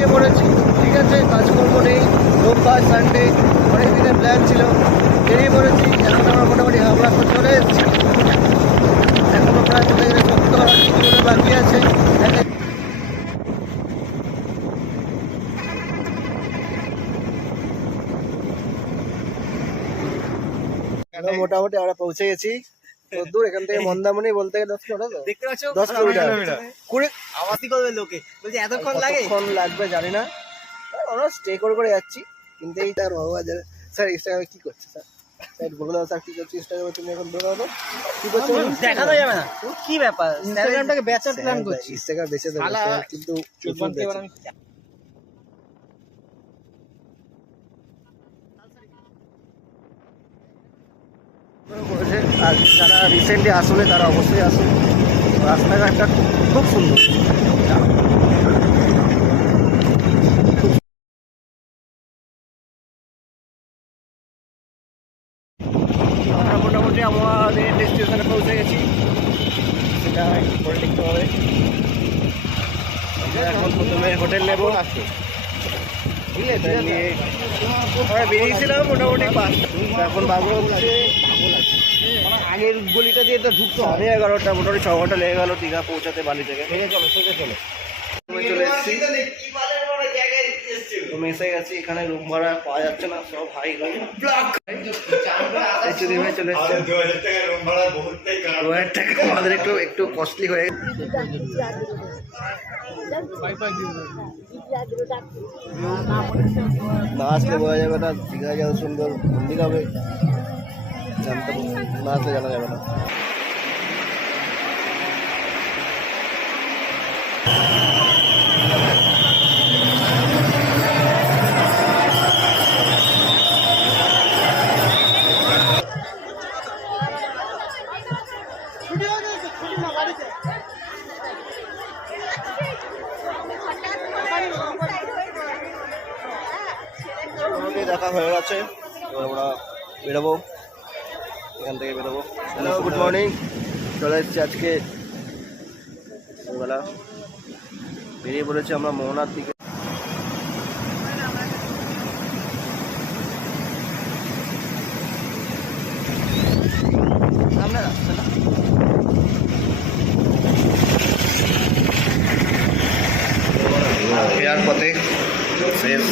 বেরিয়ে পড়েছি। ঠিক আছে, কাজকর্ম নেই, রোববার সানডে অনেক দিনের প্ল্যান ছিল, বেরিয়ে পড়েছি। এখন আমরা মোটামুটি হাওড়া তো চলে এসেছি। এখনও প্রায় বলতে গেলে 70-80 কিলোমিটার বাকি আছে। মোটামুটি আমরা পৌঁছে গেছি। দূর এখান থেকে মন্দারমণি বলতে গেলে 10 কিলোমিটার, দেখতে পাচ্ছ 10 কিলোমিটার করে আওয়াজই করবে লোকে, বলছে এতক্ষণ লাগবে জানি না। আমরা স্টে করে যাচ্ছি। কিন্তু এই তার বাবা স্যার ইনস্টাগ্রামে কি করছে স্যার? স্যার বলে দাও স্যার কি করছে ইনস্টাগ্রামে, তুমি এখন বলে দাও কি করছো, দেখানো যাবে না কি ব্যাপার। ইনস্টাগ্রামটাকে বেচার প্ল্যান করছি, ইনস্টাগ্রাম বেচে দেবো কিন্তু করেছে। আর যারা রিসেন্টলি আসলে তারা অবশ্যই আসুন, রাস্তাঘাটটা খুব সুন্দর। আমরা মোটামুটি আমাদের ডেস্টিনেশনে পৌঁছে গেছি, সেটা পরে দেখতে হবে। এখন প্রথমে হোটেল নেবো, ঠিক আছে। নিয়ে আমরা বেরিয়েছিলাম মোটামুটি 5, এখন বাবু হচ্ছে আগের গলিটা দিয়ে তো ঢুকতো 11:30, মোটামুটি 6 ঘন্টা লেগে গেল দীঘা পৌঁছাতে বালি থেকে। চলো চলে এসেছি, মেসে গেছি। এখানে রুম ভাড়া পাওয়া যাচ্ছে না, সব হাই হয়ে চলে এসছে। 2000 টাকা আমাদের একটু কস্টলি হয়ে না আসলে বোঝা যাবে না দীঘা যত সুন্দর মন্দির হবে, জানতে না আসলে জানা যাবে না। দেখা হয়ে গেছে, এবার আমরা বেরোবো, এখান থেকে বেরোবো। Hello, good morning. চলে এসেছি আজকে সকালবেলা, বেরিয়ে পড়েছি আমরা মোহনার দিকে। ফেরার পথে শেষ